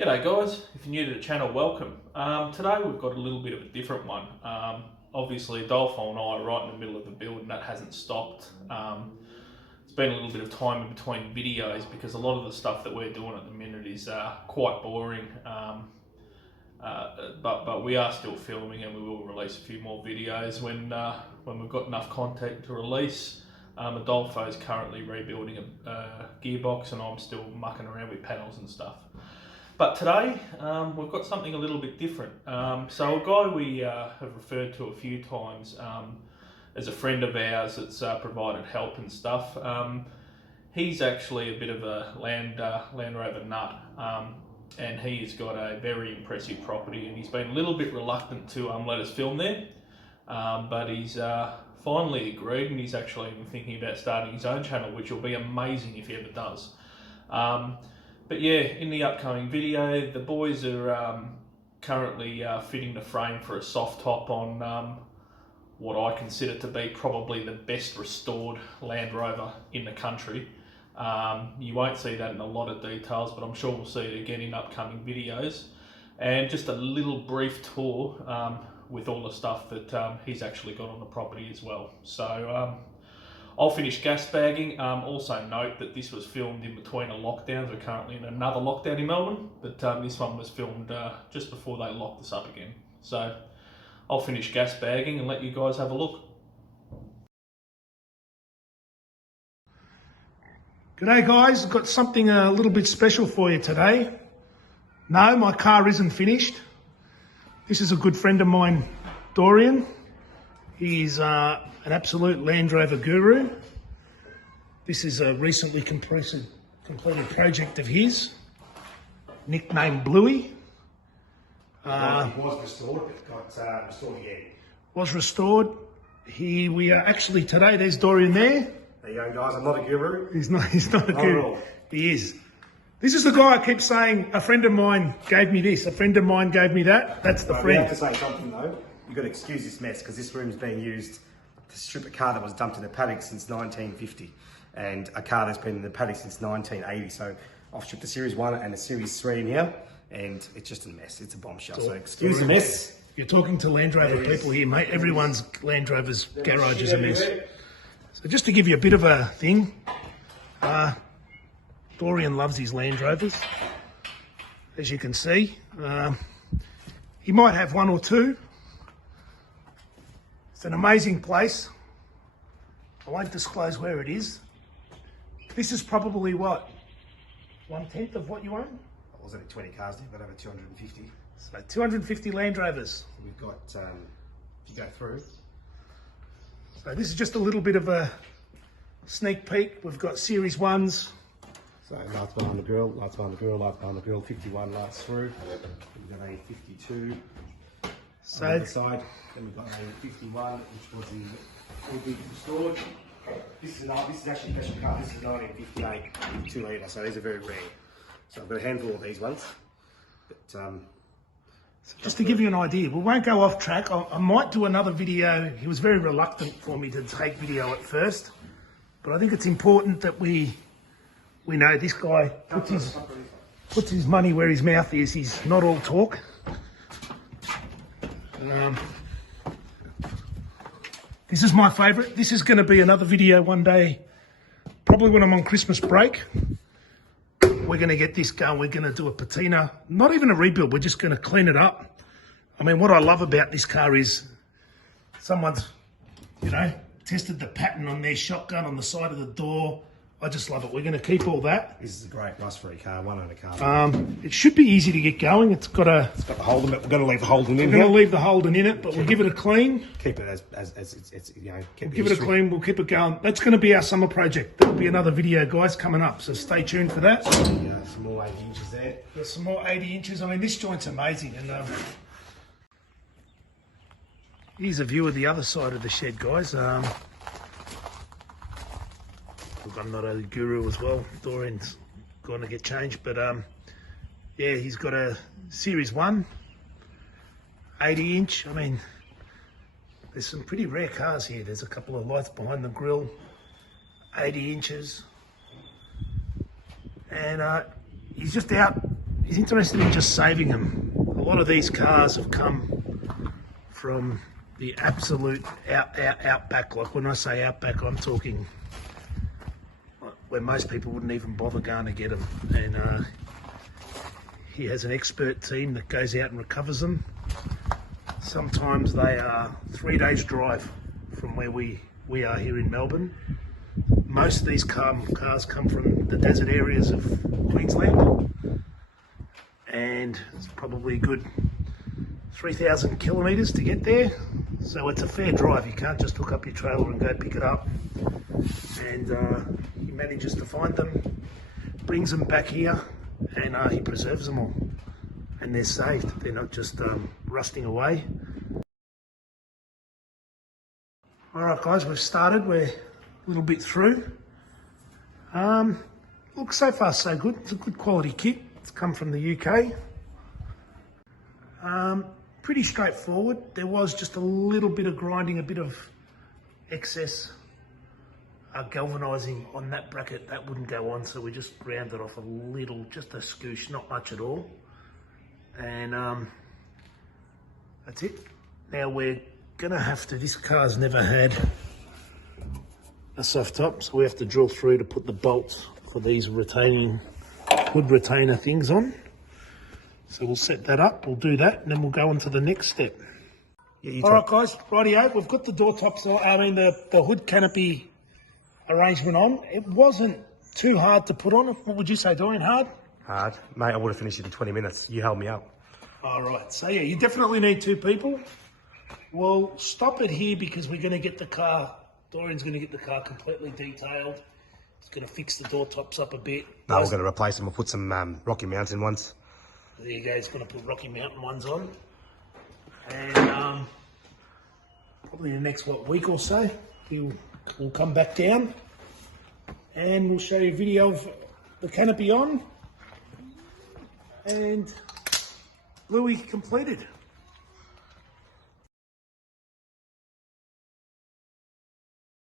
G'day guys, if you're new to the channel, welcome. Today we've got a little bit of a different one. Obviously Adolfo and I are right in the middle of the build and that hasn't stopped. It's been a little bit of time in between videos because a lot of the stuff that we're doing at the minute is quite boring. But we are still filming and we will release a few more videos when we've got enough content to release. Adolfo is currently rebuilding a gearbox and I'm still mucking around with pedals and stuff. But today, we've got something a little bit different. So a guy we have referred to a few times as a friend of ours that's provided help and stuff. He's actually a bit of a Land Rover nut, and he's got a very impressive property, and he's been a little bit reluctant to let us film there, but he's finally agreed, and he's actually even thinking about starting his own channel, which will be amazing if he ever does. But yeah, in the upcoming video, the boys are currently fitting the frame for a soft top on what I consider to be probably the best restored Land Rover in the country. You won't see that in a lot of details, but I'm sure we'll see it again in upcoming videos. And just a little brief tour with all the stuff that he's actually got on the property as well. So I'll finish gas bagging. Also note that this was filmed in between a lockdown. We're currently in another lockdown in Melbourne, but this one was filmed just before they locked us up again. So I'll finish gas bagging and let you guys have a look. G'day guys, I've got something a little bit special for you today. No, my car isn't finished. This is a good friend of mine, Dorian. He's an absolute Land Rover guru. This is a recently completed project of his, nicknamed Bluey. It was restored, but got restored again. Was restored. We are actually today, there's Dorian there. There you go, guys. I'm not a guru. He's not a Not guru. at all. He is. This is the guy I keep saying, a friend of mine gave me this, a friend of mine gave me that. That's the We friend. have to say something though. You've got to excuse this mess because this room's being used to strip a car that was dumped in a paddock since 1950 and a car that's been in the paddock since 1980. So I've stripped the Series 1 and the Series 3 in here and it's just a mess. It's a bombshell. So excuse the mess. You're talking to Land Rover people here, mate. Everyone's Land Rover's garage is a mess. So just to give you a bit of a thing, Dorian loves his Land Rovers, as you can see. He might have one or two. It's an amazing place. I won't disclose where it is. This is probably what, 1/10 of what you own? I was only 20 cars there, but over 250. So 250 Land Rovers. We've got, if you go through, So this is just a little bit of a sneak peek. We've got Series 1s. so lights behind the grill, lights behind the grill, lights behind the grill, 51 lights through. We've got a 52 So on the other side. Then we've got a 51, which was in full big restored. This is actually a special car. This is a 1958 2 litre, so these are very rare. So I've got a handful of these ones. But just to give you an idea, we won't go off track. I might do another video. He was very reluctant for me to take video at first, but I think it's important that we know this guy puts his money where his mouth is. He's not all talk. This is my favourite. This is going to be another video one day, probably when I'm on Christmas break. We're going to get this going. We're going to do a patina, not even a rebuild. We're just going to clean it up. I mean, what I love about this car is someone's, tested the pattern on their shotgun on the side of the door. I just love it. We're going to keep all that. this is a great rust-free car, one owner car. It should be easy to get going. It's got It's got the Holden, but we're going to leave the Holden in we're going to here. leave the Holden in it, but we'll give it a clean. Keep it as it's keep We'll the give it a history. clean. We'll keep it going. That's going to be our summer project. There'll be another video, guys, coming up. So stay tuned for that. Yeah, some more 80 inches there. There's some more 80 inches. I mean, this joint's amazing. And here's a view of the other side of the shed, guys. Look, I'm not a guru as well. Dorian's going to get changed, but yeah, he's got a Series 1, 80 inch. I mean, there's some pretty rare cars here. There's a couple of lights behind the grille, 80 inches. And he's just out he's interested in just saving them. A lot of these cars have come from the absolute outback. Like when I say outback, I'm talking where most people wouldn't even bother going to get them. And he has an expert team that goes out and recovers them. Sometimes they are 3 days drive from where we are here in Melbourne. Most of these cars come from the desert areas of Queensland, and it's probably a good 3,000 kilometres to get there. So it's a fair drive. You can't just hook up your trailer and go pick it up. And he manages to find them, brings them back here, and he preserves them all. And they're saved. They're not just rusting away. All right, guys, we've started. We're a little bit through. Look, so far so good. It's a good quality kit. It's come from the UK. Pretty straightforward. There was just a little bit of grinding, a bit of excess galvanising on that bracket. That wouldn't go on, so we just rounded off a little, just a scoosh, not much at all. And that's it. Now we're gonna have to, this car's never had a soft top, so we have to drill through to put the bolts for these hood retainer things on. So we'll set that up, we'll do that, and then we'll go on to the next step. Yeah, all right, guys, rightio, we've got the door tops, the hood canopy arrangement on. It wasn't too hard to put on. What would you say, Dorian? Hard? Hard. Mate, I would have finished it in 20 minutes. You held me up. All right, so yeah, you definitely need 2 people. We'll stop it here because we're going to get the car, Dorian's going to get the car completely detailed. He's going to fix the door tops up a bit. No, we're going to replace them. We'll put some Rocky Mountain ones. There you go, he's going to put Rocky Mountain ones on. And probably the next, week or so, we'll come back down and we'll show you a video of the canopy on and Louis completed.